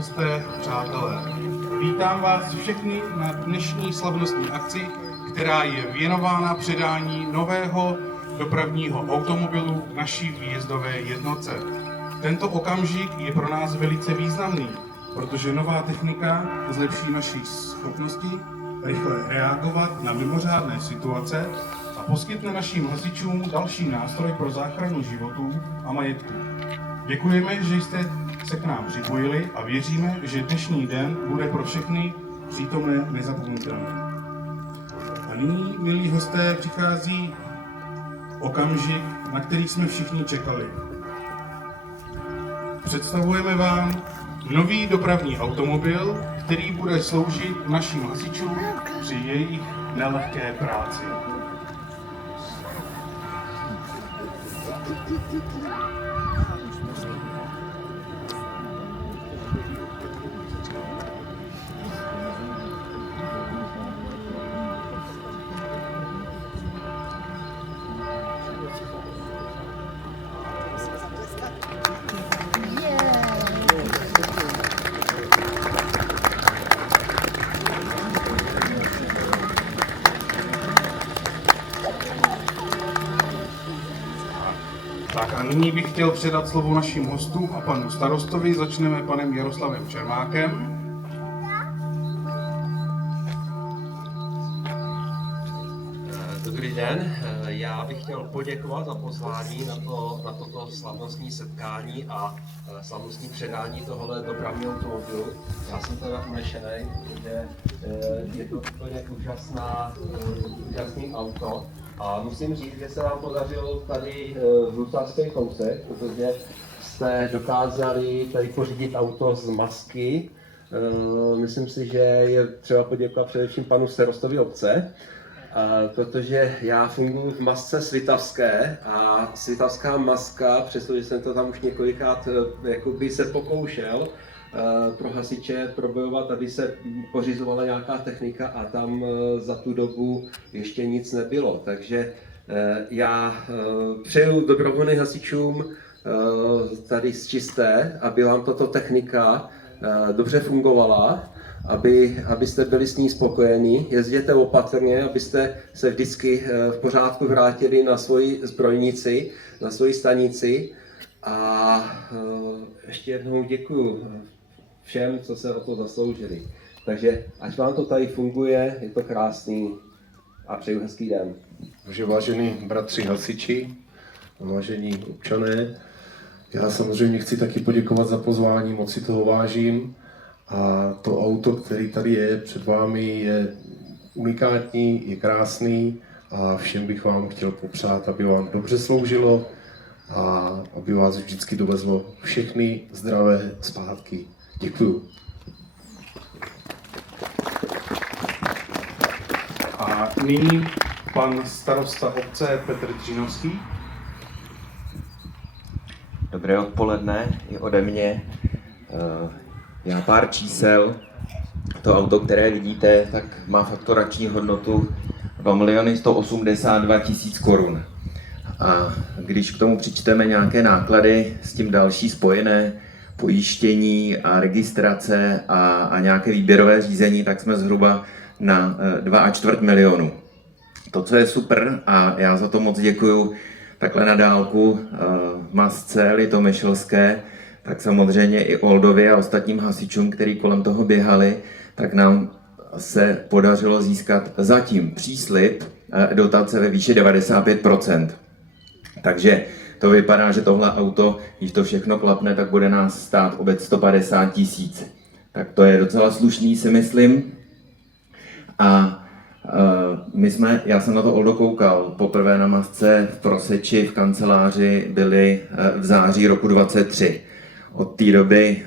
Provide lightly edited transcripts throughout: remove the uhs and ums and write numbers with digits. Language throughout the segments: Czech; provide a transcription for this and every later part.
hosté, přátelé. Vítám vás všechny na dnešní slavnostní akci, která je věnována předání nového dopravního automobilu naší výjezdové jednotce. Tento okamžik je pro nás velice významný, protože nová technika zlepší naši schopnosti rychle reagovat na mimořádné situace a poskytne našim hasičům další nástroj pro záchranu životů a majetku. Děkujeme, že jste se k nám připojili a věříme, že dnešní den bude pro všechny přítomné nezapomenutelný. A nyní, milí hosté, přichází okamžik, na který jsme všichni čekali. Představujeme vám nový dopravní automobil, který bude sloužit našim hasičům při jejich nelehké práci. Tak a nyní bych chtěl předat slovo našim hostům a panu starostovi. Začneme panem Jaroslavem Čermákem. Dobrý den, já bych chtěl poděkovat za pozvání na toto slavnostní setkání a slavnostní předání tohoto dopravního automobilu. Já jsem teda unešený, protože je to úplně úžasný auto. A musím říct, že se vám podařilo tady hlusářský kousek, protože jste dokázali tady pořídit auto z masky. Myslím si, že je třeba poděkovat především panu starostovi obce, protože já funguji v masce svitavské a svitavská maska, přestože jsem to tam už několikrát jakoby se pokoušel pro hasiče probojovat, aby se pořizovala nějaká technika a tam za tu dobu ještě nic nebylo. Takže já přeju dobrovolným hasičům tady z Čisté, aby vám tato technika dobře fungovala, abyste byli s ní spokojení. Jezděte opatrně, abyste se vždycky v pořádku vrátili na svoji zbrojnici, na svoji stanici. A ještě jednou děkuju všem, co se o to zasloužili. Takže ať vám to tady funguje, je to krásný a přeju hezký den. Takže vážení bratři hasiči, vážení občané, já samozřejmě chci taky poděkovat za pozvání, moc si toho vážím. A to auto, který tady je před vámi, je unikátní, je krásný a všem bych vám chtěl popřát, aby vám dobře sloužilo a aby vás vždycky dovezlo všechny zdravé zpátky. Děkuju. A nyní pan starosta obce Petr Dřínovský. Dobré odpoledne i ode mě. Já pár čísel. To auto, které vidíte, tak má fakturační hodnotu 2 182 000 korun. A když k tomu přičteme nějaké náklady s tím další spojené, pojištění a registrace a nějaké výběrové řízení, tak jsme zhruba na 2,25 milionu. To, co je super, a já za to moc děkuju takhle na dálku masce Litomyšlské, tak samozřejmě i Oldovi a ostatním hasičům, kteří kolem toho běhali, tak nám se podařilo získat zatím příslib dotace ve výši 95%. Takže to vypadá, že tohle auto, když to všechno klapne, tak bude nás stát obec 150 000. Tak to je docela slušný, si myslím. A já jsem na to Oldo koukal, poprvé na masce v Proseči v kanceláři byli v září roku 2023. Od té doby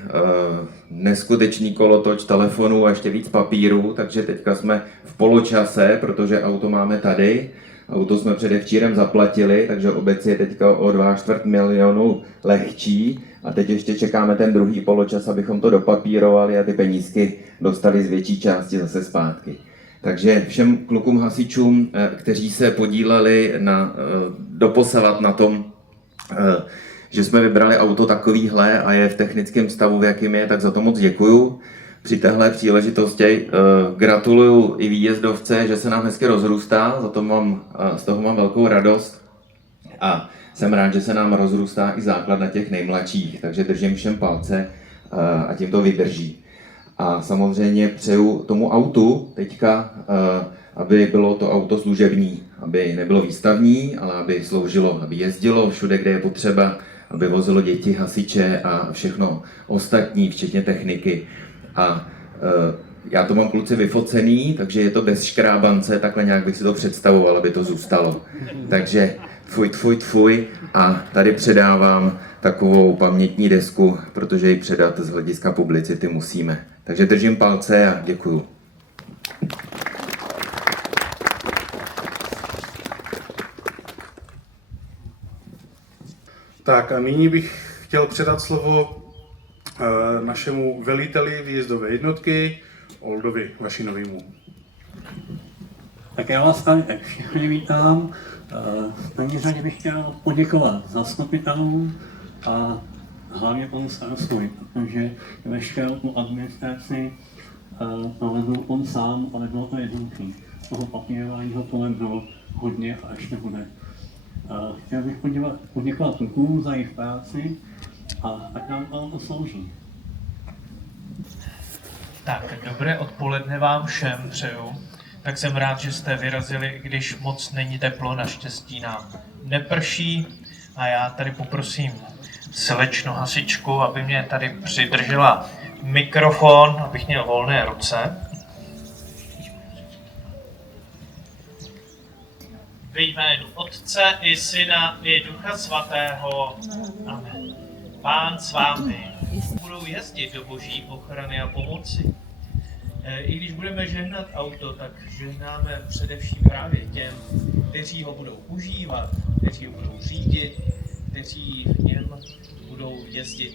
neskutečný kolotoč telefonů a ještě víc papíru, takže teďka jsme v poločase, protože auto máme tady. Auto jsme předevčírem zaplatili, takže obec je teďka o 2,25 milionu lehčí a teď ještě čekáme ten druhý poločas, abychom to dopapírovali a ty penízky dostali z větší části zase zpátky. Takže všem klukům hasičům, kteří se podíleli doposavat na tom, že jsme vybrali auto takovýhle a je v technickém stavu, v jakém je, tak za to moc děkuju. Při téhle příležitosti gratuluju i výjezdovce, že se nám hezky rozrůstá, z toho mám velkou radost. A jsem rád, že se nám rozrůstá i základ na těch nejmladších, takže držím všem palce a tím to vydrží. A samozřejmě přeju tomu autu teďka, aby bylo to auto služební, aby nebylo výstavní, ale aby sloužilo, aby jezdilo všude, kde je potřeba, aby vozilo děti, hasiče a všechno ostatní, včetně techniky. A já to mám kluci vyfocený, takže je to bez škrábance, takhle nějak bych si to představoval, aby to zůstalo. Takže fuj a tady předávám takovou pamětní desku, protože ji předat z hlediska publicity musíme. Takže držím palce a děkuju. Tak a nyní bych chtěl předat slovo našemu veliteli výjezdové jednotky, Oldovi Vašinovému. Tak já vás tady všechny vítám. V první řadě bych chtěl poděkovat zastupitelům a hlavně panu starostovi, protože veškerou tu administraci provedl on sám, ale bylo to jednoduché. Toho papírování to bylo hodně a ještě bude. Chtěl bych poděkovat klukům za jejich práci a ať nám to slouží. Tak, dobré odpoledne vám všem přeju. Tak jsem rád, že jste vyrazili, i když moc není teplo, naštěstí nám neprší. A já tady poprosím slečnu hasičku, aby mě tady přidržela mikrofon, abych měl volné ruce. Ve jménu Otce i Syna i Ducha Svatého. Amen. Pán s vámi. Budou jezdit do boží ochrany a pomoci. I když budeme žehnat auto, tak žehnáme především právě těm, kteří ho budou užívat, kteří ho budou řídit, kteří v něm budou jezdit.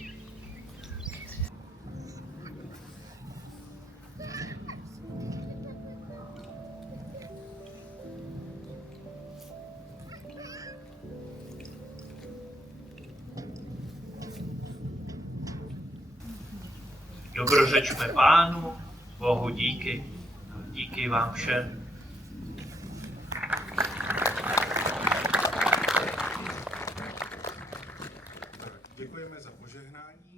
Dobrořečme Pánu, Bohu díky. Díky vám všem. Děkujeme za požehnání.